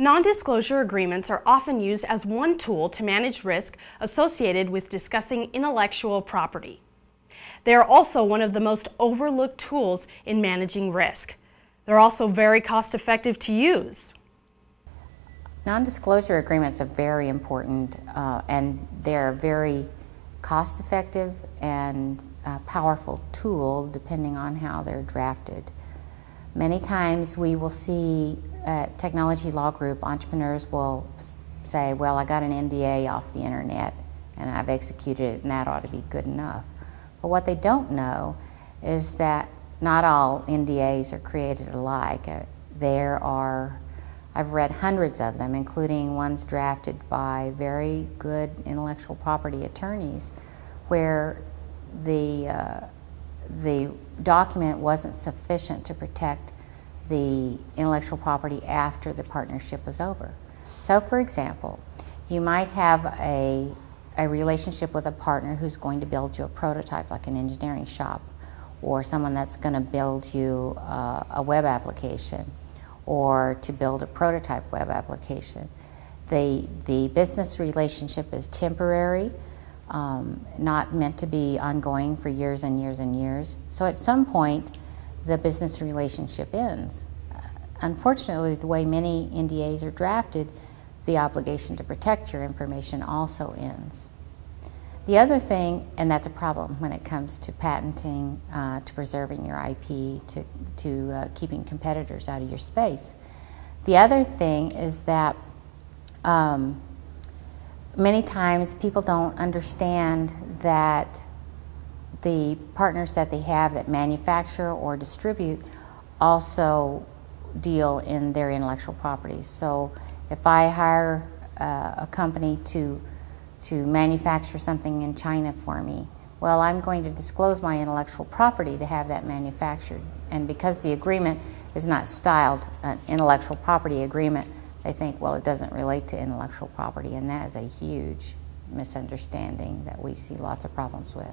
Non-disclosure agreements are often used as one tool to manage risk associated with discussing intellectual property. They are also one of the most overlooked tools in managing risk. They're also very cost-effective to use. Non-disclosure agreements are very important and they're very cost-effective and powerful tool depending on how they're drafted. Many times we will see at Technology Law Group, entrepreneurs will say, well, I got an NDA off the internet and I've executed it and that ought to be good enough. But what they don't know is that not all NDAs are created alike. I've read hundreds of them, including ones drafted by very good intellectual property attorneys, where the document wasn't sufficient to protect the intellectual property after the partnership was over. So, for example, you might have a relationship with a partner who's going to build you a prototype, like an engineering shop, or someone that's going to build you a web application, or to build a prototype web application. The business relationship is temporary, not meant to be ongoing for years and years and years. So at some point, the business relationship ends. Unfortunately, the way many NDAs are drafted, the obligation to protect your information also ends. The other thing, and that's a problem when it comes to patenting, to preserving your IP, to keeping competitors out of your space. The other thing is that many times people don't understand that the partners that they have that manufacture or distribute also deal in their intellectual property. So if I hire a company to manufacture something in China for me, well, I'm going to disclose my intellectual property to have that manufactured. And because the agreement is not styled an intellectual property agreement, they think, well, it doesn't relate to intellectual property, and that is a huge misunderstanding that we see lots of problems with.